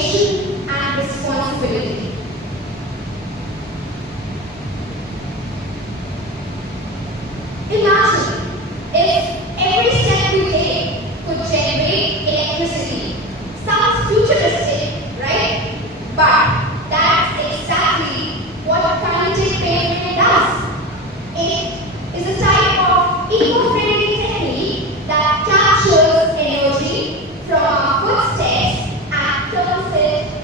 innovation and responsibility. Imagine if every step we take could generate electricity. Sounds futuristic, right? But that's exactly what kinetic pavement does. It is a type of eco-friendly technique that captures energy from our footsteps and turns it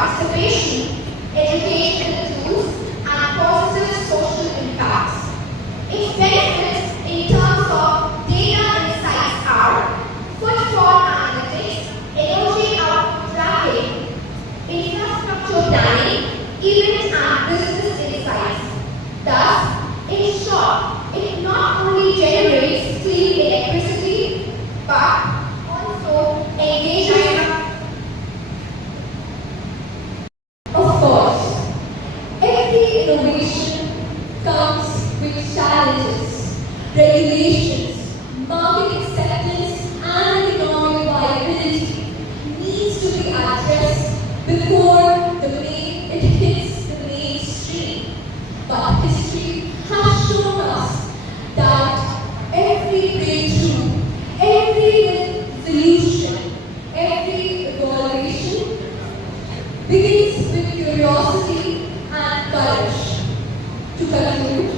participation, educational tools, and positive social impacts. Its benefits in terms of data insights are footfall analytics, energy output tracking, infrastructure planning, event and business insights. Thus, in short, it not only generates clean electricity but also engages. Of course, every innovation comes with challenges, regulations, market acceptance, and economic viability needs to be addressed before it hits the mainstream. But history has shown us that every breakthrough, every solution, every evaluation begins with curiosity and courage. To conclude,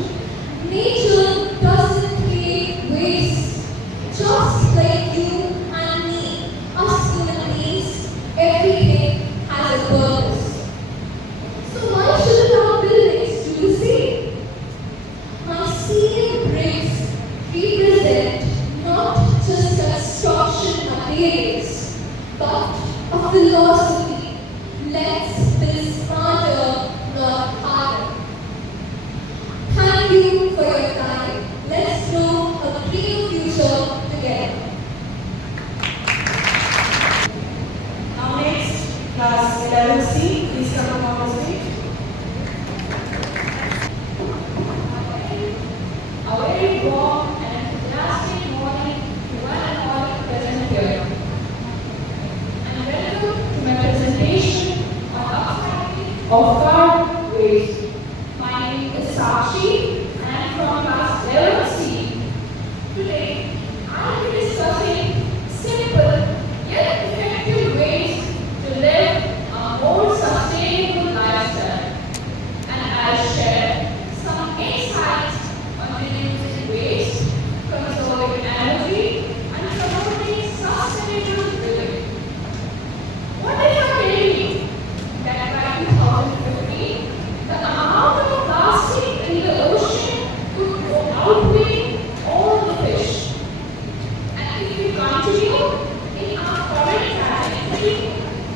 nature doesn't create waste. Just like you and me, us human beings, everything has a purpose. So why shouldn't our buildings do the same? My ceiling bricks represent not just construction materials, but a philosophy. Let's build smarter, not harder. Thank you for your time. Let's grow a green future together. Now next, class 11C, please come up on the stage. A very warm and enthusiastic morning to one and all present here. And welcome to my presentation on upcycling of card waste. My name is Sakshi and I am from class 11C. Today, I will be discussing simple yet effective ways to live a more sustainable lifestyle. And I'll share some insights on reducing waste, conserving energy, and promoting sustainable living. What if I tell you that by 2050, the amount of plastic in the ocean could outweigh all the fish? And if we continue in our current trajectory,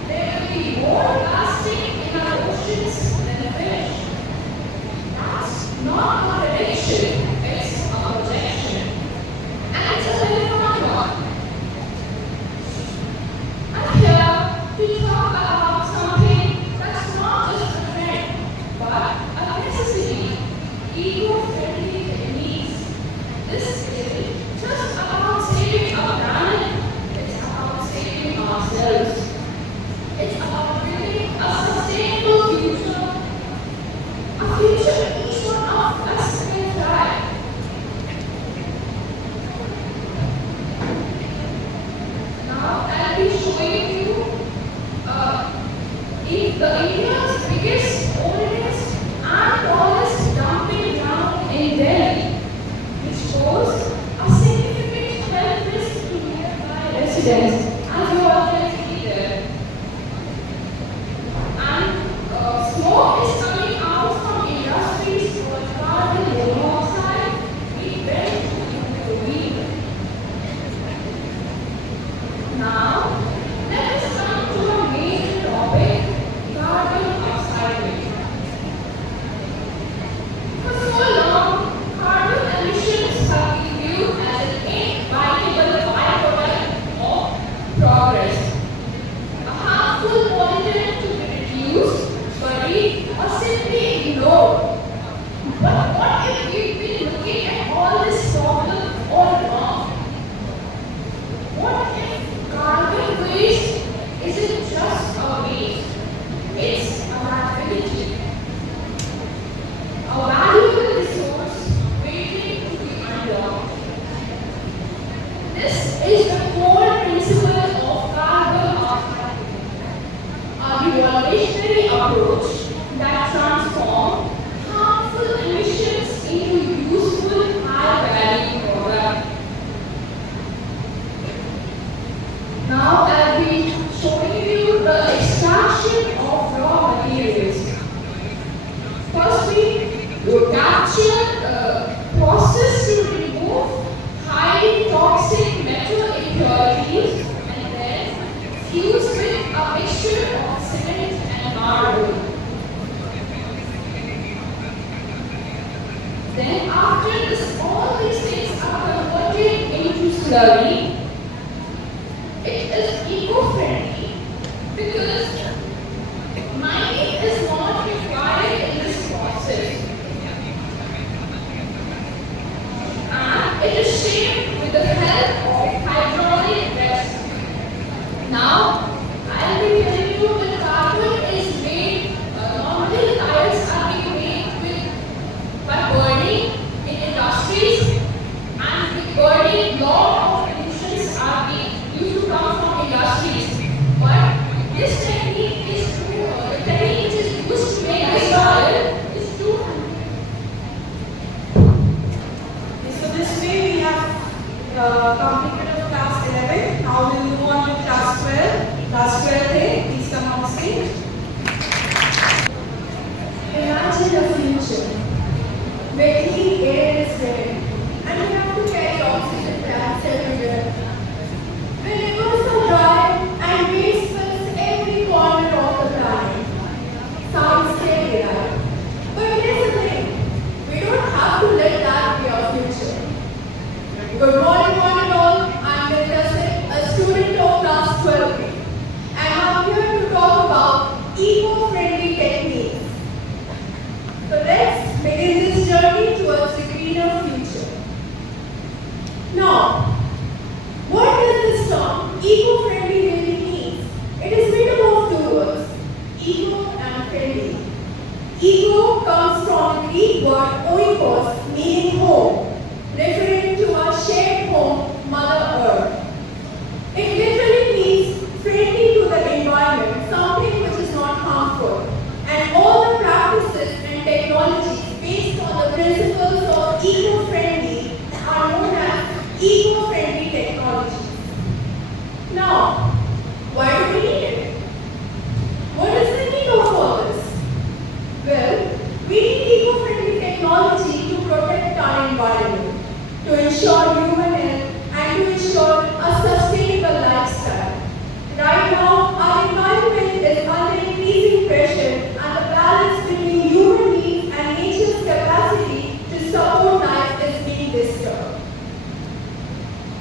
there will be more plastic in our oceans than fish. That's not a prediction, it's a projection. And it's a relevant one. I'm here to talk about something that's not just a trend, but a necessity. Eco-friendly techniques. This isn't just about saving our planet, it's about saving ourselves. It's about building a sustainable future. A future each one of us can thrive. Now I'll be showing you India's biggest, oldest and tallest dumping ground in Delhi, which pose a significant health risk to nearby residents, as you all can see there. And smoke is coming out from industries called carbon monoxide, we burn into the wind. Now, let us come to a major topic, carbon upcycling. For so long, carbon emissions have been viewed as an inevitable byproduct of progress. A harmful pollutant to be reduced, buried, or simply ignored. But what if we've been looking at all this problem all along? What if carbon waste isn't just a waste? It's a liability. A valuable resource waiting to be unlocked. This is the core principle of carbon upcycling, a revolutionary approach that transforms harmful emissions into useful high-value products. Now I'll be showing you the extraction of raw shaped with the help of hydraulic press. Now, I'll be telling you that carbon is made, normally the tires are being made by burning in industries, and with burning, lot of emissions are being used to come from industries. But this technique is the technique which is used to make this tire is too. So this way we have completed class 11. Now we will move on to class 12. Class 12A, please come on stage. Imagine a future where clean air is rare and we have to carry oxygen tanks everywhere. Where rivers are dry and waste fills every corner of the planet. Sounds scary, right? But here's the thing, we don't have to let that be our future. Good morning, one and all. I'm Biotechnology, a student of class 12, and I'm here to talk about eco-friendly techniques. So let's begin this journey towards a greener future. Now, what does this term eco-friendly really mean? It is made up of two words, eco and friendly. Eco comes from the Greek word oikos, meaning home, referring to our shared home, Mother Earth. It literally means friendly to the environment, something which is not harmful. And all the practices and technologies based on the principles of eco-friendly are known as eco-friendly technologies. Now, why do we need it? What is the need of all this? Well, we need eco-friendly technology to protect our environment, to ensure human health, and to ensure a sustainable lifestyle. Right now, our environment is under increasing pressure, and the balance between human needs and nature's capacity to support life is being disturbed.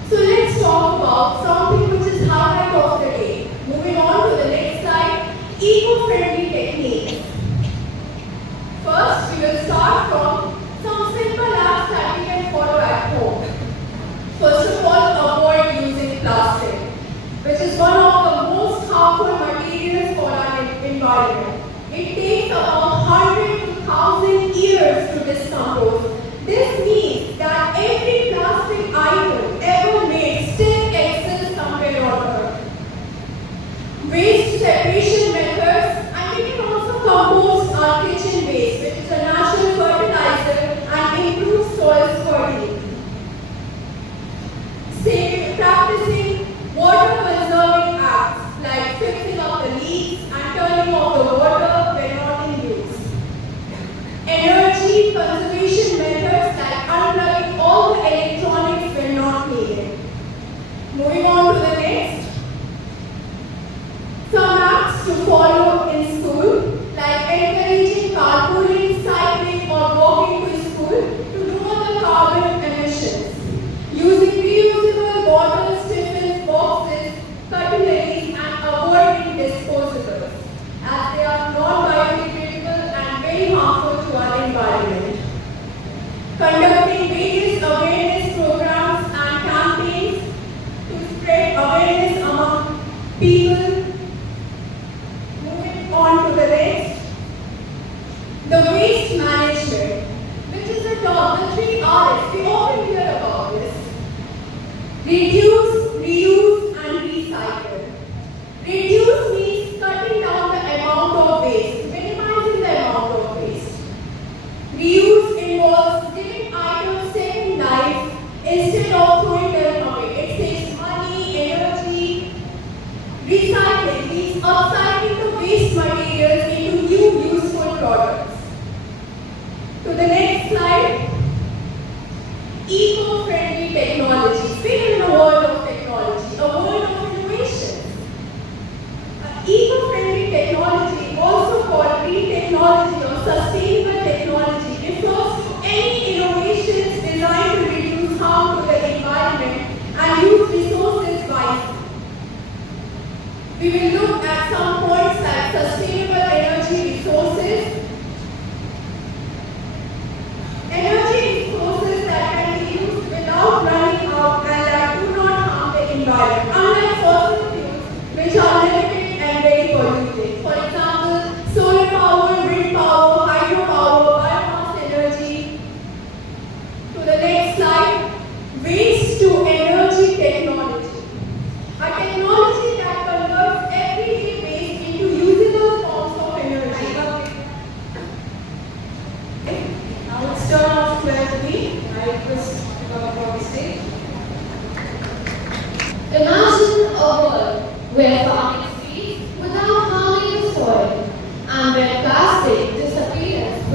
So let's talk about something which is highlight of the day. Moving on to the next slide, eco-friendly techniques. First, we will start from some simple apps that we can follow at home. First of all, avoid using plastic, which is one of the most harmful materials for our environment. It takes about 100 to 1,000 years to decompose. This means that every plastic item ever made still exists somewhere on Earth. Waste separation methods, and we can also compost our kitchen waste, which is a natural fertilizer and improves soil fertility. Practicing water conserving acts like fixing up the leaks and turning off the water when not in use. Energy conservation methods like unplugging all the electronics when not needed. Moving on to the next. Some acts to follow in school, like encouraging carpooling, cycling, or walking to school to lower the carbon emissions. Using reusable bottles, tiffins, boxes, cutlery, and avoiding disposables, as they are non-biodegradable and very harmful to our environment. Conducting various awareness programs and campaigns to spread awareness among people. Moving on to the next. The waste management, which is a term, the 3 R's. We often hear about this. Reduce, reuse, and recycle. Reduce means cutting down the amount of waste, minimizing the amount of waste. Reuse involves giving items second life instead of throwing them away. It saves money, energy. Recycling means upcycling the waste materials into new useful products. To the next slide. Eco-friendly technologies. We live in a world of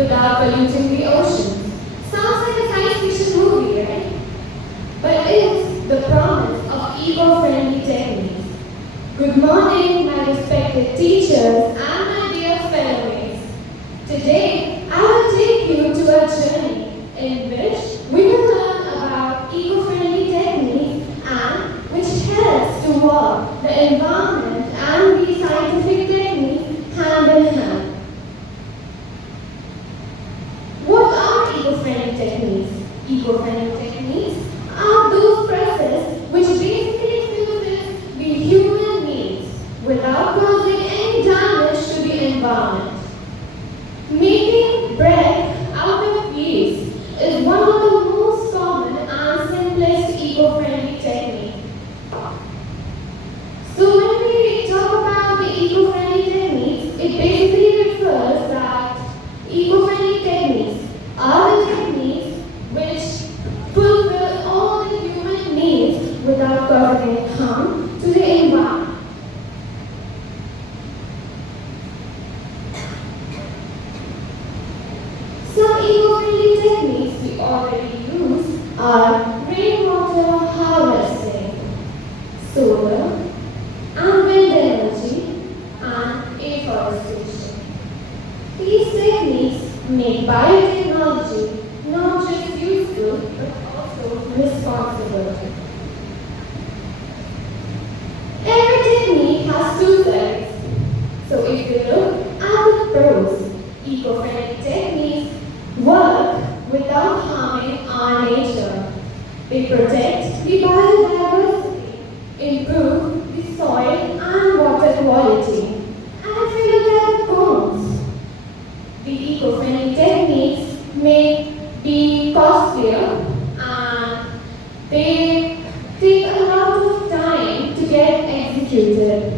without polluting the oceans. Sounds like a science fiction movie, right? But it's the promise of eco-friendly techniques. Good morning, my respected teachers and my dear fellow mates. Today, I will take you to a journey in which we will learn about eco-friendly techniques and which helps to work the environment and the scientific techniques hand in hand. What are eco-friendly techniques? Eco-friendly techniques are those processes which basically fulfill the human needs without causing any damage to the environment. Making bread out of yeast is one of the most common and simplest eco-friendly techniques. So when we talk about the eco-friendly techniques, it basically refers that eco-friendly techniques are the techniques which fulfill all the human needs without causing any harm to the environment. Some eco-friendly techniques we already use are rainwater harvesting, solar and wind energy, and afforestation. These techniques make biotechnology not just useful but also responsible. Every technique has two sides. So if you look at the pros, eco-friendly techniques work without harming our nature. They protect the biodiversity, improve the soil and water quality. And if you look at the cons, the eco-friendly techniques may be costlier and they take a lot of time to get executed.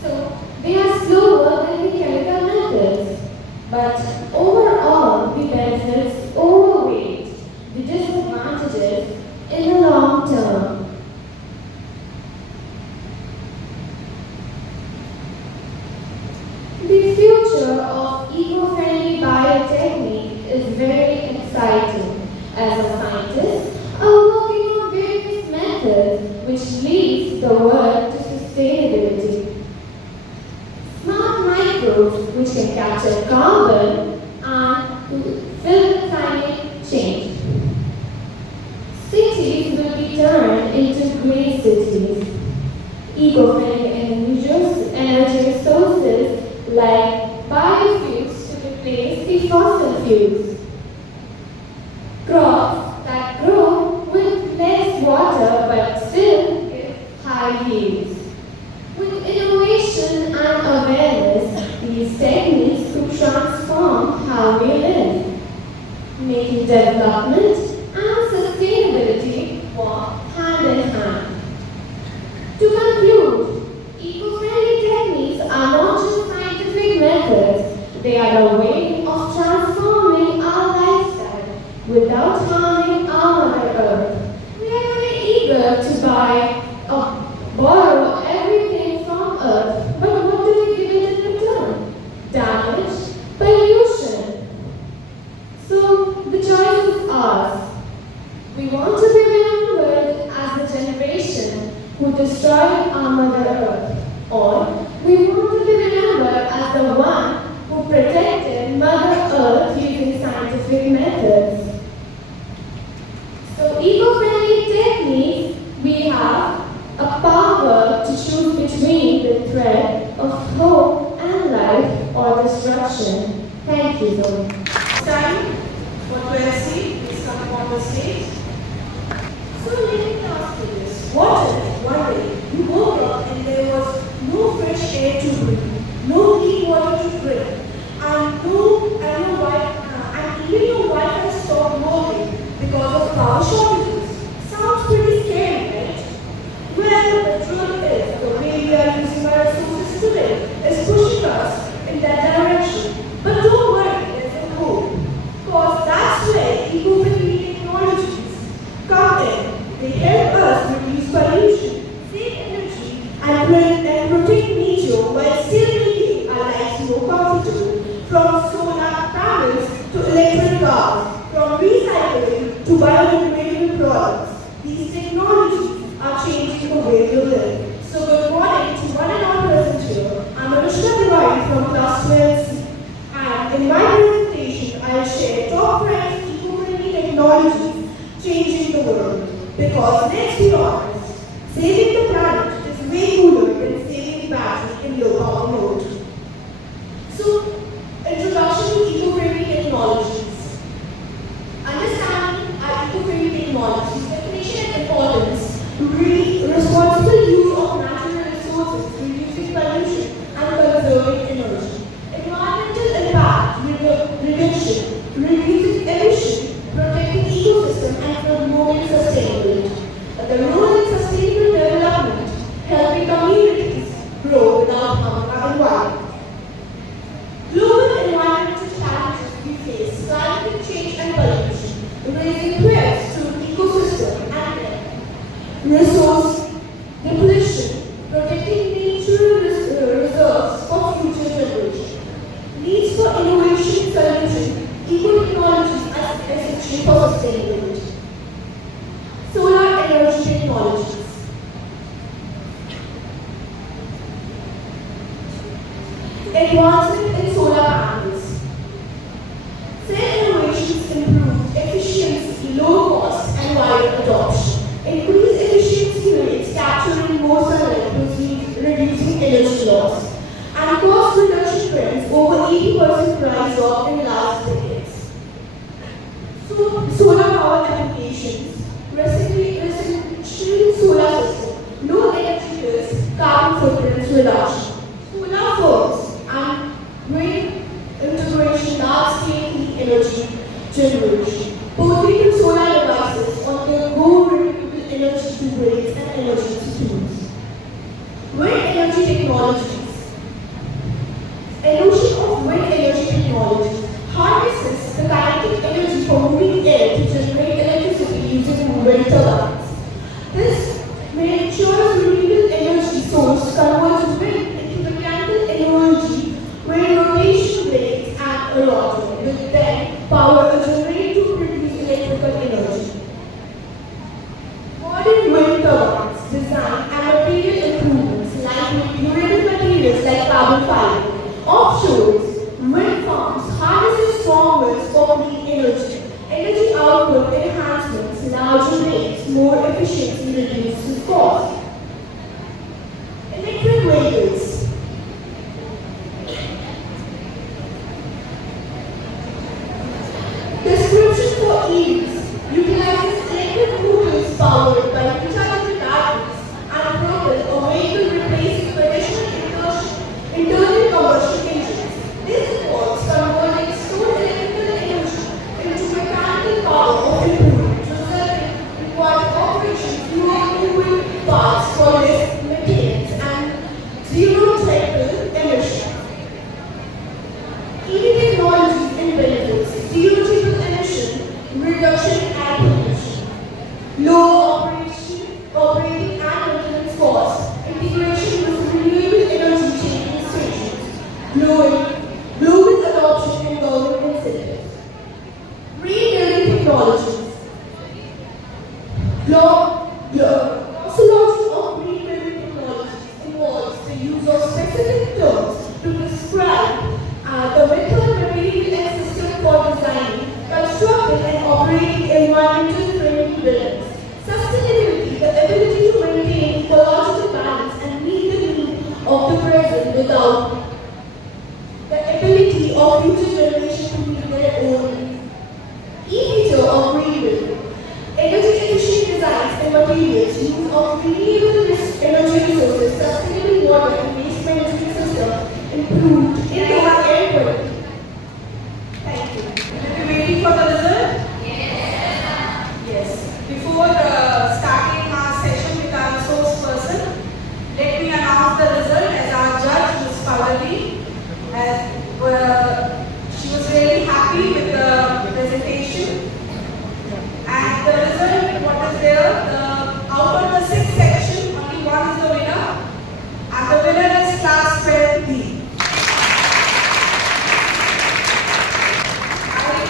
So they are slower than the chemical methods. But overall, the benefits overweight the disadvantages in the long term. The future of eco-friendly biotechnique is very exciting. As a scientist, I'm working on various methods which leads the world to sustainability. Smart microbes which can capture carbon and fill the climate change. Cities will be turned into green cities. Eco-friendly energy sources like biofuels to replace the fossil fuels. Crops that grow with less water but still give high yields. With innovation and awareness, these techniques could transform how we live, making development and sustainability walk hand in hand. To conclude, eco-friendly techniques are not just scientific methods, they are a way of transforming our lifestyle without harming our Mother Earth. We are very eager to buy or borrow everything from Earth, but what do we give it in return? Damage, pollution. So the choice is ours. We want to be remembered as the generation who destroyed our Mother Earth, or we want to be remembered as the one who protected Mother Earth using scientific methods. So eco-friendly techniques, we have a power to choose between the thread of hope and life or destruction. Thank you, Zoe. Time for 12C. Please come on the stage. So let me ask you this. What if one day you woke up and there was no fresh air to breathe, no clean water to drink, and even your Wi-Fi stopped working because of power shortages? Sounds pretty scary, right? Well, the truth is, the way we are using our resources today is pushing us in that direction. But don't worry, there's a hope. Because that's where eco-friendly technologies come in. They help us reduce pollution, save energy, and protect nature while still making our lives more comfortable. From solar panels to electric cars, from recycling to biodegradable products. These technologies are changing the way we live. So good morning to one and all present here. I'm Anushka Tiwari from class 12C, and in my presentation I'll share top 5 eco-friendly technologies changing the world. Because let's be honest, saving the planet is way cooler than saving battery in low power mode. So, introduction to eco-friendly technologies. Understanding our eco-friendly technologies, definition and importance, responsible use of natural resources, reducing pollution and conserving energy. Environmental impact, reduction, reducing emission, protecting ecosystem and promoting sustainability. The role in sustainable development, helping communities grow without harming our environment. Global environmental challenges we face, climate change and pollution, raising threats to ecosystem and resource depletion, protecting natural reserves for future generations. Needs for innovation, solution, eco-technologies are essential for sustainability. Solar energy technologies. Advancement in solar panels. Cell innovations improve efficiency, low cost, and wide adoption. Increase efficiency rates, capturing more sunlight, reducing energy loss. And cost reduction trends, over 80% price drop in last decades. So, solar power applications. Residential solar system. Low energy bills, carbon footprints reduction. Solar firms and grid integration, large-scale heat energy generation. Portable solar devices on the go, renewable energy to grids and energy tools. Wind energy technologies. Erosion of wind energy technology harnesses the kinetic energy from moving air to generate electricity using wind turbines. This ensures renewable energy source converts wind into mechanical energy where rotation blades and a rotor will then power a generator to produce electrical energy. Modern wind turbines design and material improvements like durable materials like carbon fiber. Offshores, wind farms harnesses strong winds for clean energy. Energy output enhancements, larger blades, more efficiency reduces cost. Electric vehicles. Description for EVs utilizes electric motors powered by rechargeable batteries and propel a vehicle replacing traditional internal combustion engines. This involves converting stored electrical energy into mechanical power of improvement, resulting in required operation, fewer moving parts for less maintenance and zero cycle emission. EV technologies and benefits: zero cycle emission, reduction in air pollution, low operating and maintenance costs, integration with renewable energy changing stations, global adoption and government incentives. Rebuilding technologies. Glossology of rebuilding technologies involves the use of specific terms to describe the method, material and system for designing, constructing and operating environmental friendly buildings. Sustainability, the ability to maintain ecological balance and meet the needs of the present without the ability of future generations to meet their own needs. E-feature of rebuilding. Energy efficient designs and materials, use of renewable energy resources, sustainable water and waste management system, improved indoor air quality. Thank you. Are you waiting for the result? Yes. Before starting our session with our resource person, let me announce the result as our judge, Ms. Pavali. She was really happy with the presentation. And the result, what is there? Out of the 6 sections, only one is the winner. And the winner is class 12B. I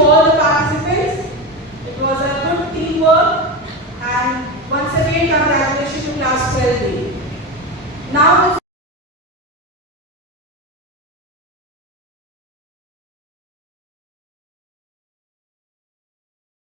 all the participants. It was a good teamwork, and once again congratulations to class 12B. Now